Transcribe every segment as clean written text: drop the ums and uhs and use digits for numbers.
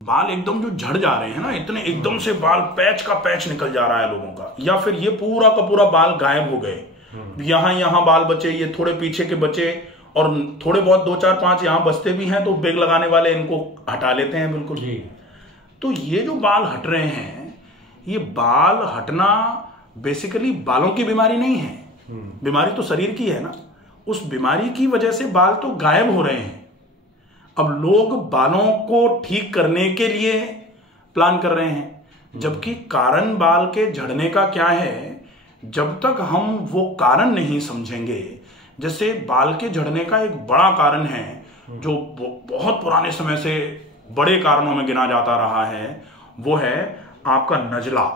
बाल एकदम जो झड़ जा रहे हैं ना, इतने एकदम से बाल पैच का पैच निकल जा रहा है लोगों का, या फिर ये पूरा का पूरा बाल गायब हो गए, यहाँ बाल बचे, ये थोड़े पीछे के बचे, और थोड़े बहुत 2 4 5 यहाँ बचते भी हैं तो बेग लगाने वाले इनको हटा लेते हैं बिल्कुल। तो ये जो बाल हट रहे हैं, ये बाल हटना बेसिकली बालों की बीमारी नहीं है, बीमारी तो शरीर की है ना। उस बीमारी की वजह से बाल तो गायब हो रहे हैं। अब लोग बालों को ठीक करने के लिए प्लान कर रहे हैं, जबकि कारण बाल के झड़ने का क्या है, जब तक हम वो कारण नहीं समझेंगे। जैसे बाल के झड़ने का एक बड़ा कारण है जो बहुत पुराने समय से बड़े कारणों में गिना जाता रहा है, वो है आपका नजला।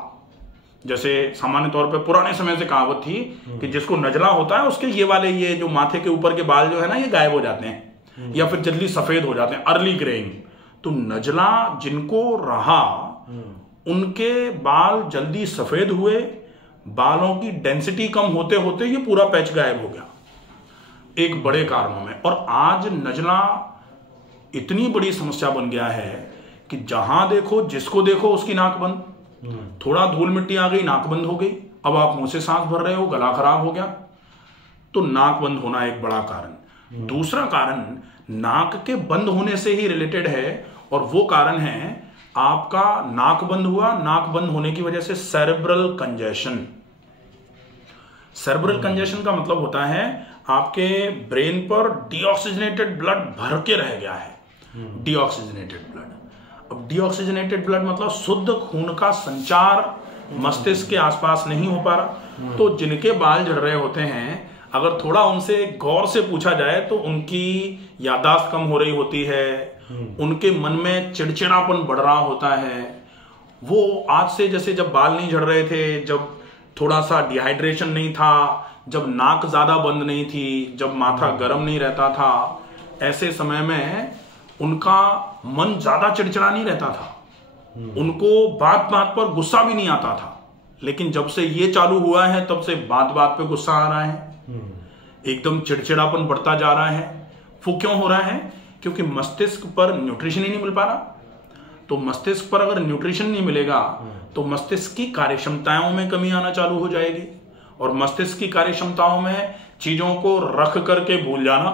जैसे सामान्य तौर पे पुराने समय से कहावत थी कि जिसको नजला होता है उसके ये वाले, ये जो माथे के ऊपर के बाल जो है ना, ये गायब हो जाते हैं या फिर जल्दी सफेद हो जाते हैं, अर्ली ग्रेइंग। तो नजला जिनको रहा उनके बाल जल्दी सफेद हुए, बालों की डेंसिटी कम होते होते ये पूरा पैच गायब हो गया, एक बड़े कारणों में। और आज नजला इतनी बड़ी समस्या बन गया है कि जहां देखो, जिसको देखो उसकी नाक बंद, थोड़ा धूल मिट्टी आ गई नाक बंद हो गई, अब आप मुंह से सांस भर रहे हो, गला खराब हो गया। तो नाक बंद होना एक बड़ा कारण। दूसरा कारण नाक के बंद होने से ही रिलेटेड है, और वो कारण है आपका नाक बंद हुआ, नाक बंद होने की वजह से सेरेब्रल कंजेशन। सेरेब्रल कंजेशन का मतलब होता है आपके ब्रेन पर डीऑक्सीजनेटेड ब्लड भर के रह गया है। डीऑक्सीजनेटेड ब्लड, अब डीऑक्सीजनेटेड ब्लड मतलब शुद्ध खून का संचार मस्तिष्क के आसपास नहीं हो पा रहा। तो जिनके बाल झड़ रहे होते हैं, अगर थोड़ा उनसे गौर से पूछा जाए तो उनकी याददाश्त कम हो रही होती है, उनके मन में चिड़चिड़ापन बढ़ रहा होता है। वो आज से, जैसे जब बाल नहीं झड़ रहे थे, जब थोड़ा सा डिहाइड्रेशन नहीं था, जब नाक ज्यादा बंद नहीं थी, जब माथा गर्म नहीं रहता था, ऐसे समय में उनका मन ज्यादा चिड़चिड़ा नहीं रहता था, उनको बात बात पर गुस्सा भी नहीं आता था। लेकिन जब से ये चालू हुआ है तब से बात बात पे गुस्सा आ रहा है, एकदम चिड़चिड़ापन बढ़ता जा रहा है। वो क्यों हो रहा है? क्योंकि मस्तिष्क पर न्यूट्रिशन ही नहीं मिल पा रहा। तो मस्तिष्क पर अगर न्यूट्रिशन नहीं मिलेगा तो मस्तिष्क की कार्यक्षमताओं में कमी आना चालू हो जाएगी, और मस्तिष्क की कार्यक्षमताओं में चीजों को रख करके भूल जाना,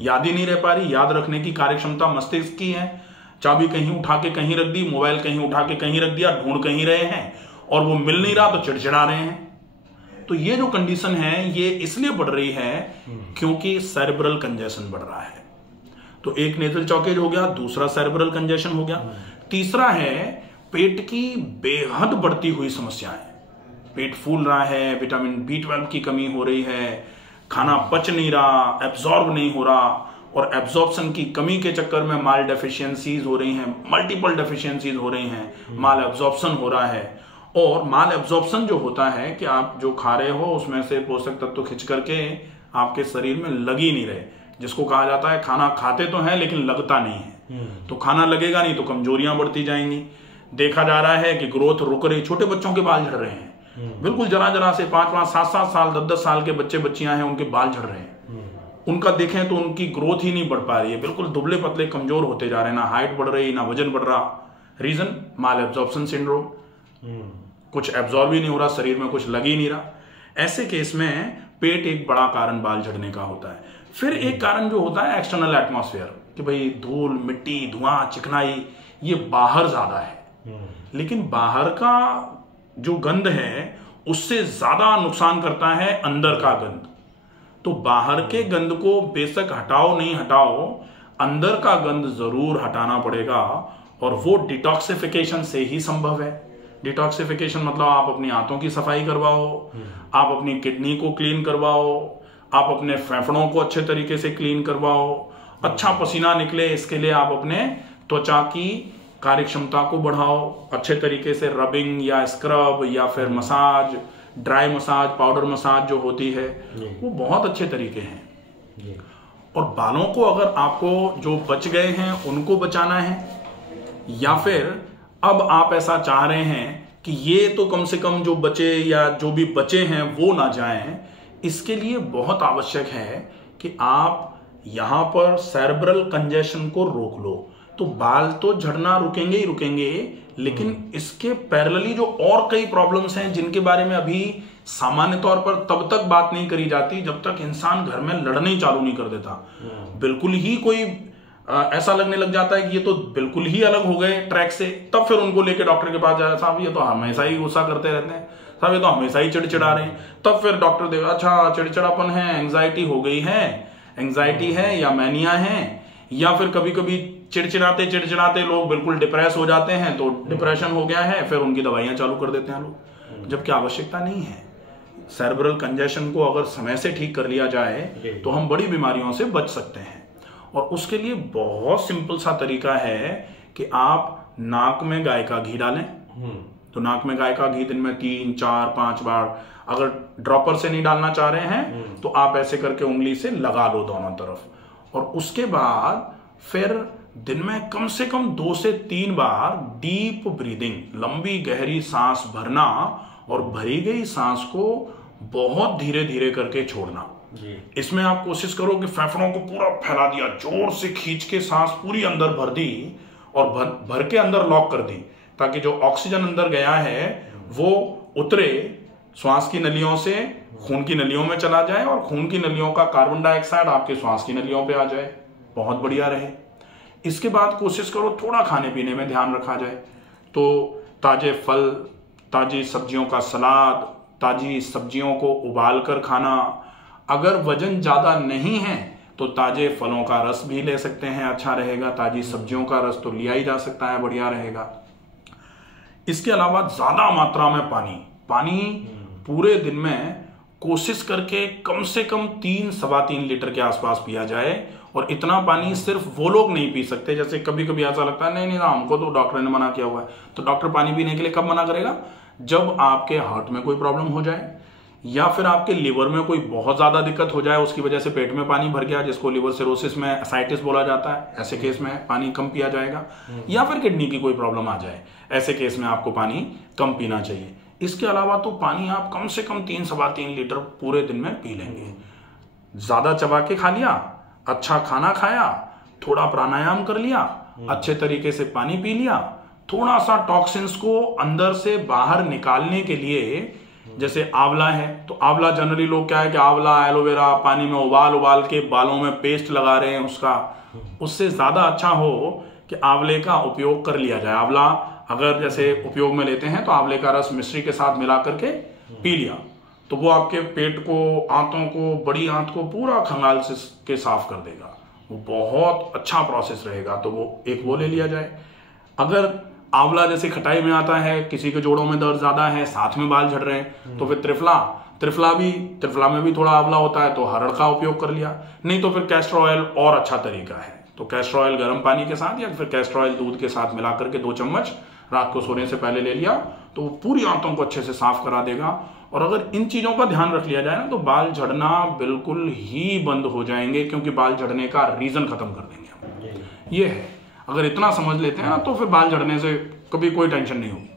याद ही नहीं रह पा रही। याद रखने की कार्यक्षमता मस्तिष्क की है। चाबी कहीं उठा के कहीं रख दी, मोबाइल कहीं उठा के कहीं रख दिया, ढूंढ कहीं रहे हैं और वो मिल नहीं रहा तो चिड़चिड़ा रहे हैं। तो ये जो कंडीशन है ये इसलिए बढ़ रही है क्योंकि सेरेब्रल कंजेशन बढ़ रहा है। तो एक नेजल चौकेज हो गया, दूसरा सेरेब्रल कंजेशन हो गया, तीसरा है पेट की बेहद बढ़ती हुई समस्याएं। पेट फूल रहा है, विटामिन B12 की कमी हो रही है, खाना पच नहीं रहा, एब्जॉर्ब नहीं हो रहा, और एब्जॉर्प्शन की कमी के चक्कर में माल डेफिशिएंसीज हो रही हैं, मल्टीपल डेफिशिएंसीज हो रही हैं, माल एब्जॉर्प्शन हो रहा है। और माल एब्जॉर्प्शन जो होता है कि आप जो खा रहे हो उसमें से पोषक तत्व खिंच करके आपके शरीर में लग ही नहीं रहे, जिसको कहा जाता है खाना खाते तो हैं लेकिन लगता नहीं है। तो खाना लगेगा नहीं तो कमजोरियां बढ़ती जाएंगी। देखा जा रहा है कि ग्रोथ रुक रही, छोटे बच्चों के बाल झड़ रहे हैं, बिल्कुल जरा जरा से 5-5, 7-7 साल, 10-10 साल के बच्चे बच्चियां हैं, उनके बाल झड़ रहे हैं। उनका देखें तो उनकी ग्रोथ ही नहीं बढ़ पा रही है, बिल्कुल दुबले पतले कमजोर होते जा रहे हैं, ना हाइट बढ़ रही ना वजन बढ़ रहा। रीजन माल एब्जॉर्प्शन सिंड्रोम, कुछ एब्जॉर्ब ही नहीं हो रहा, शरीर में कुछ लग ही नहीं रहा। ऐसे केस में पेट एक बड़ा कारण बाल झड़ने का होता है। फिर एक कारण जो होता है एक्सटर्नल एटमॉस्फेयर, कि भाई धूल मिट्टी धुआं चिकनाई ये बाहर ज्यादा है, लेकिन बाहर का जो गंध है उससे ज्यादा नुकसान करता है अंदर का गंध। तो बाहर के गंध को बेशक हटाओ नहीं हटाओ, अंदर का गंध जरूर हटाना पड़ेगा, और वो डिटॉक्सिफिकेशन से ही संभव है। डिटॉक्सिफिकेशन मतलब आप अपनी आंतों की सफाई करवाओ, आप अपनी किडनी को क्लीन करवाओ, आप अपने फेफड़ों को अच्छे तरीके से क्लीन करवाओ, अच्छा पसीना निकले इसके लिए आप अपने त्वचा की कार्यक्षमता को बढ़ाओ, अच्छे तरीके से रबिंग या स्क्रब या फिर massage, dry massage, powder massage जो होती है वो बहुत अच्छे तरीके हैं। और बालों को अगर आपको जो बच गए हैं उनको बचाना है, या फिर अब आप ऐसा चाह रहे हैं कि ये तो कम से कम जो बचे या जो भी बचे हैं वो ना जाएं, इसके लिए बहुत आवश्यक है कि आप यहां पर सेरेब्रल कंजेशन को रोक लो। तो बाल तो झड़ना रुकेंगे ही रुकेंगे, लेकिन इसके पैरेलली जो और कई प्रॉब्लम्स हैं जिनके बारे में अभी सामान्य तौर पर तब तक बात नहीं करी जाती जब तक इंसान घर में लड़ने ही चालू नहीं कर देता। बिल्कुल ही कोई ऐसा लगने लग जाता है कि ये तो बिल्कुल ही अलग हो गए ट्रैक से, तब फिर उनको लेके डॉक्टर के पास जाए, साहब ये तो हमेशा ही गुस्सा करते रहते हैं, साहब ये तो हमेशा ही चिड़चिड़ा रहे हैं। तब फिर डॉक्टर देगा, अच्छा चिड़चिड़ापन है, एंग्जाइटी हो गई है, एंग्जाइटी है या मैनिया है, या फिर कभी कभी चिड़चिड़ाते चिड़चिड़ाते लोग बिल्कुल डिप्रेस हो जाते हैं, तो डिप्रेशन हो गया है, फिर उनकी दवाइयां चालू कर देते हैं लोग, जबकि आवश्यकता नहीं है। सेरेब्रल कंजेशन को अगर समय से ठीक कर लिया जाए तो हम बड़ी बीमारियों से बच सकते हैं। और उसके लिए बहुत सिंपल सा तरीका है कि आप नाक में गाय का घी डालें। तो नाक में गाय का घी दिन में 3, 4, 5 बार, अगर ड्रॉपर से नहीं डालना चाह रहे हैं तो आप ऐसे करके उंगली से लगा लो दोनों तरफ, और उसके बाद फिर दिन में कम से कम 2 से 3 बार डीप ब्रीदिंग, लंबी गहरी सांस भरना और भरी गई सांस को बहुत धीरे धीरे करके छोड़ना। इसमें आप कोशिश करो कि फेफड़ों को पूरा फैला दिया, जोर से खींच के सांस पूरी अंदर भर दी और भर के अंदर लॉक कर दी, ताकि जो ऑक्सीजन अंदर गया है वो उतरे श्वास की नलियों से खून की नलियों में चला जाए और खून की नलियों का कार्बन डाइऑक्साइड आपके श्वास की नलियों पे आ जाए, बहुत बढ़िया रहे। इसके बाद कोशिश करो थोड़ा खाने पीने में ध्यान रखा जाए, तो ताजे फल, ताजी सब्जियों का सलाद, ताजी सब्जियों को उबाल कर खाना। अगर वजन ज्यादा नहीं है तो ताजे फलों का रस भी ले सकते हैं, अच्छा रहेगा। ताजी सब्जियों का रस तो लिया ही जा सकता है, बढ़िया रहेगा। इसके अलावा ज्यादा मात्रा में पानी पूरे दिन में कोशिश करके कम से कम 3-3.25 लीटर के आसपास पिया जाए। और इतना पानी सिर्फ वो लोग नहीं पी सकते, जैसे कभी कभी ऐसा लगता है नहीं हमको तो डॉक्टर ने मना किया हुआ है। तो डॉक्टर पानी पीने के लिए कब मना करेगा? जब आपके हार्ट में कोई प्रॉब्लम हो जाए, या फिर आपके लिवर में कोई बहुत ज्यादा दिक्कत हो जाए, उसकी वजह से पेट में पानी भर गया, जिसको लिवर सिरोसिस में एसाइटिस बोला जाता है, ऐसे केस में पानी कम पिया जाएगा। या फिर किडनी की कोई प्रॉब्लम आ जाए, ऐसे केस में आपको पानी कम पीना चाहिए। इसके अलावा तो पानी आप कम से कम 3-3.25 लीटर पूरे दिन में पी लेंगे। ज्यादा चबा के खा लिया, अच्छा खाना खाया, थोड़ा प्राणायाम कर लिया, अच्छे तरीके से पानी पी लिया, थोड़ा सा टॉक्सिन्स को अंदर से बाहर निकालने के लिए, जैसे आंवला है तो आंवला जनरली लोग क्या है कि आंवला एलोवेरा पानी में उबाल के बालों में पेस्ट लगा रहे हैं उसका, उससे ज्यादा अच्छा हो कि आंवले का उपयोग कर लिया जाए। आंवला अगर जैसे उपयोग में लेते हैं तो आंवले का रस मिश्री के साथ मिला करके पी लिया, तो वो आपके पेट को, आंतों को, बड़ी आंत को पूरा खंगाल से के साफ कर देगा, वो बहुत अच्छा प्रोसेस रहेगा। तो वो ले लिया जाए। अगर आंवला जैसे खटाई में आता है, किसी के जोड़ों में दर्द ज्यादा है, साथ में बाल झड़ रहे हैं, तो फिर त्रिफला में भी थोड़ा आंवला होता है, तो हरड़ का उपयोग कर लिया। नहीं तो फिर कैस्टर ऑयल और अच्छा तरीका है, तो कैस्टर ऑयल गर्म पानी के साथ या फिर कैस्टर ऑयल दूध के साथ मिला करके 2 चम्मच रात को सोने से पहले ले लिया, तो वो पूरी आंतों को अच्छे से साफ करा देगा। और अगर इन चीजों का ध्यान रख लिया जाए ना, तो बाल झड़ना बिल्कुल ही बंद हो जाएंगे, क्योंकि बाल झड़ने का रीजन खत्म कर देंगे हम। ये है, अगर इतना समझ लेते हैं ना तो फिर बाल झड़ने से कभी कोई टेंशन नहीं होगी।